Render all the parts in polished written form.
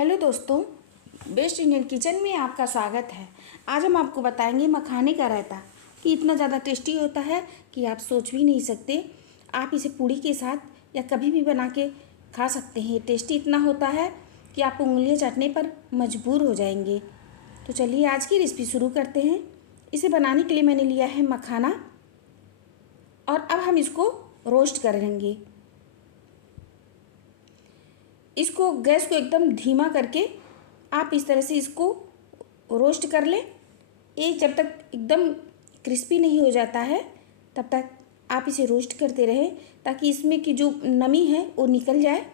Hello दोस्तों, best Indian kitchen में आपका स्वागत है। आज हम आपको बताएंगे मखाने का रायता कि इतना ज़्यादा टेस्टी होता है कि आप सोच भी नहीं सकते। आप इसे पूड़ी के साथ या कभी भी बना के खा सकते हैं। टेस्टी इतना होता है कि आप उंगलियां चाटने पर मजबूर हो जाएंगे। तो चलिए आज की रेसिपी शुरू करते हैं। इसे बनाने के लिए मैंने लिया है मखाना और अब हम इसको रोस्ट करेंगे। इसको गैस को एकदम धीमा करके आप इस तरह से इसको रोस्ट कर लें। ये जब तक एकदम क्रिस्पी नहीं हो जाता है तब तक आप इसे रोस्ट करते रहें ताकि इसमें की जो नमी है वो निकल जाए।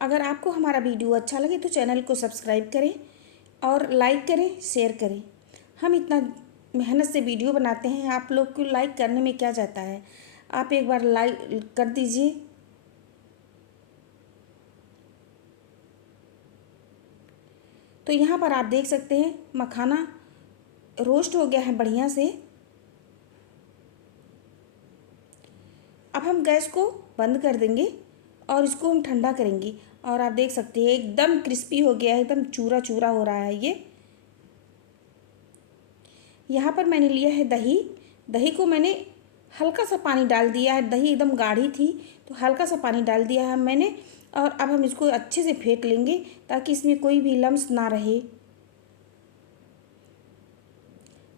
अगर आपको हमारा वीडियो अच्छा लगे तो चैनल को सब्सक्राइब करें और लाइक करें, शेयर करें। हम इतना मेहनत से वीडियो बनाते हैं, आप लोग को लाइक करने में क्या जाता है। आप एक बार लाइक कर दीजिए। तो यहाँ पर आप देख सकते हैं मखाना रोस्ट हो गया है बढ़िया से। अब हम गैस को बंद कर देंगे और इसको हम ठंडा करेंगे। और आप देख सकते हैं एकदम क्रिस्पी हो गया है, एकदम चूरा चूरा हो रहा है ये। यहाँ पर मैंने लिया है दही। दही को मैंने हल्का सा पानी डाल दिया है। दही एकदम गाढ़ी थी तो हल्का सा पानी डाल दिया है मैंने। और अब हम इसको अच्छे से फेंट लेंगे ताकि इसमें कोई भी लम्स ना रहे।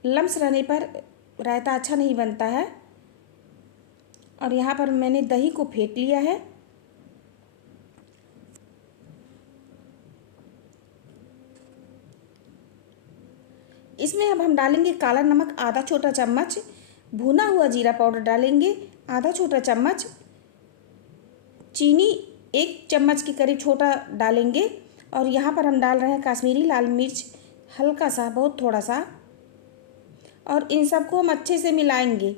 लम्स रहने पर रायता अच्छा नहीं बनता है। और यहाँ पर मैंने दही को फेंट लिया है। इसमें अब हम डालेंगे काला नमक आधा छोटा चम्मच, भुना हुआ जीरा पाउडर डालेंगे आधा छोटा चम्मच, चीनी 1 चम्मच के करीब छोटा डालेंगे। और यहाँ पर हम डाल रहे हैं कश्मीरी लाल मिर्च हल्का सा, बहुत थोड़ा सा। और इन सबको हम अच्छे से मिलाएंगे।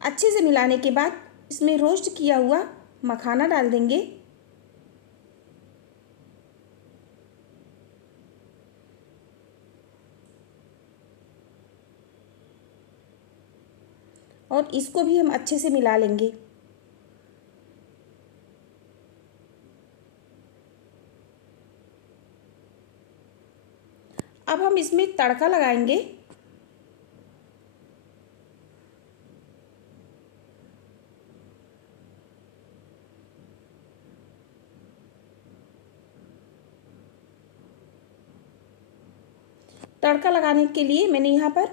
अच्छे से मिलाने के बाद इसमें रोस्ट किया हुआ मखाना डाल देंगे। और इसको भी हम अच्छे से मिला लेंगे। अब हम इसमें तड़का लगाएंगे। तड़का लगाने के लिए मैंने यहाँ पर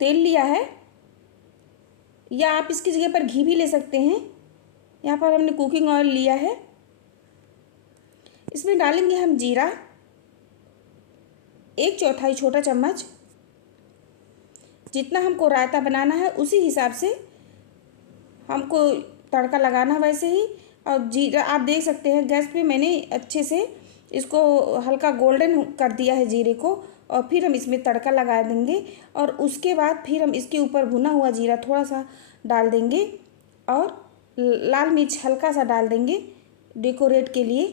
तेल लिया है, या आप इसकी जगह पर घी भी ले सकते हैं। यहाँ पर हमने कुकिंग ऑयल लिया है। इसमें डालेंगे हम जीरा 1/4 छोटा चम्मच। जितना हमको रायता बनाना है उसी हिसाब से हमको तड़का लगाना है वैसे ही। और जीरा आप देख सकते हैं गैस पे मैंने अच्छे से इसको हल्का गोल्डन कर दिया है जीरे को। और फिर हम इसमें तड़का लगा देंगे और उसके बाद फिर हम इसके ऊपर भुना हुआ जीरा थोड़ा सा डाल देंगे और लाल मिर्च हल्का सा डाल देंगे डेकोरेट के लिए।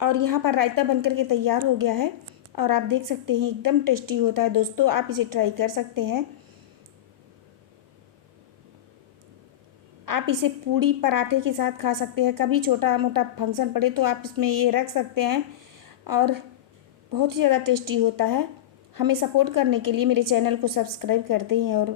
और यहाँ पर रायता बनकर के तैयार हो गया है और आप देख सकते हैं एकदम टेस्टी होता है। दोस्तों आप इसे ट्राई कर सकते हैं। आप इसे पूड़ी पराठे के साथ खा सकते हैं। कभी छोटा मोटा फंक्शन पड़े तो आप इसमें ये रख सकते हैं और बहुत ही ज़्यादा टेस्टी होता है। हमें सपोर्ट करने के लिए मेरे चैनल को सब्सक्राइब कर दें और